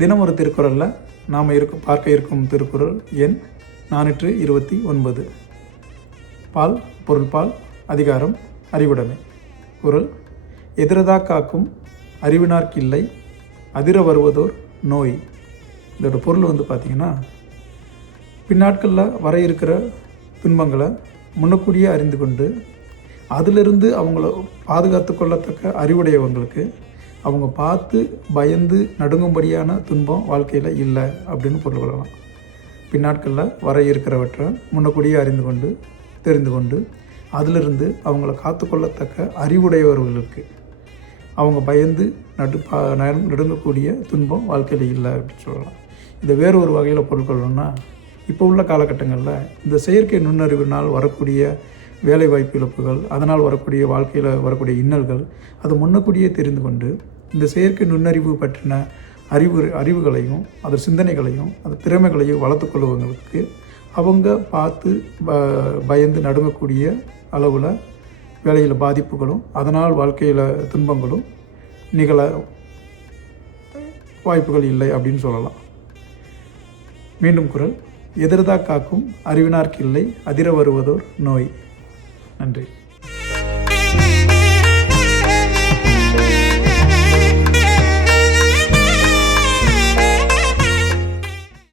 தினம் ஒரு திருக்குறளில் நாம் பார்க்க இருக்கும் திருக்குறள் எண் 429. பால் பொருள்பால் அதிகாரம் அறிவுடைமை. குறள்: எதிரதா காக்கும் அறிவினார்க்கில்லை அதிர வருவதோர் நோய். இதோட பொருள் பார்த்திங்கன்னா, பின்னாட்களில் வர இருக்கிற துன்பங்களை முன்னக்கூடியே அறிந்து கொண்டு அதிலிருந்து அவங்கள பாதுகாத்து கொள்ளத்தக்க அறிவுடையவங்களுக்கு அவங்க பார்த்து பயந்து நடுங்கும்படியான துன்பம் வாழ்க்கையில் இல்லை அப்படின்னு பொருள் கொள்ளலாம். பின்னாட்களில் வர இருக்கிறவற்றை முன்னக்கூடியே அறிந்து கொண்டு தெரிந்து கொண்டு அதிலிருந்து அவங்கள காத்துக்கொள்ளத்தக்க அறிவுடையவர்களுக்கு அவங்க பயந்து நடுங்கக்கூடிய துன்பம் வாழ்க்கையில் இல்லை அப்படின்னு சொல்லலாம். இதை வேறு ஒரு வகையில் பொருள் கொள்ளணும்னா, இப்போ உள்ள காலகட்டங்களில் இந்த செயற்கை நுண்ணறிவினால் வரக்கூடிய வேலைவாய்ப்பு இழப்புகள், அதனால் வரக்கூடிய வாழ்க்கையில் வரக்கூடிய இன்னல்கள், அதை முன்னக்கூடியே தெரிந்து கொண்டு இந்த செயற்கை நுண்ணறிவு பற்றின அறிவுகளையும் அதன் சிந்தனைகளையும் அந்த திறமைகளையும் வளர்த்துக்கொள்வங்களுக்கு அவங்க பார்த்து பயந்து நடுங்கக்கூடிய அளவில் வேலையில் பாதிப்புகளும் அதனால் வாழ்க்கையில் துன்பங்களும் நிகழ வாய்ப்புகள் இல்லை அப்படின்னு சொல்லலாம். மீண்டும் குறள்: எதிர்தா காக்கும் அறிவினார்க்கில்லை அதிர வருவதோர் நோய். நன்றி.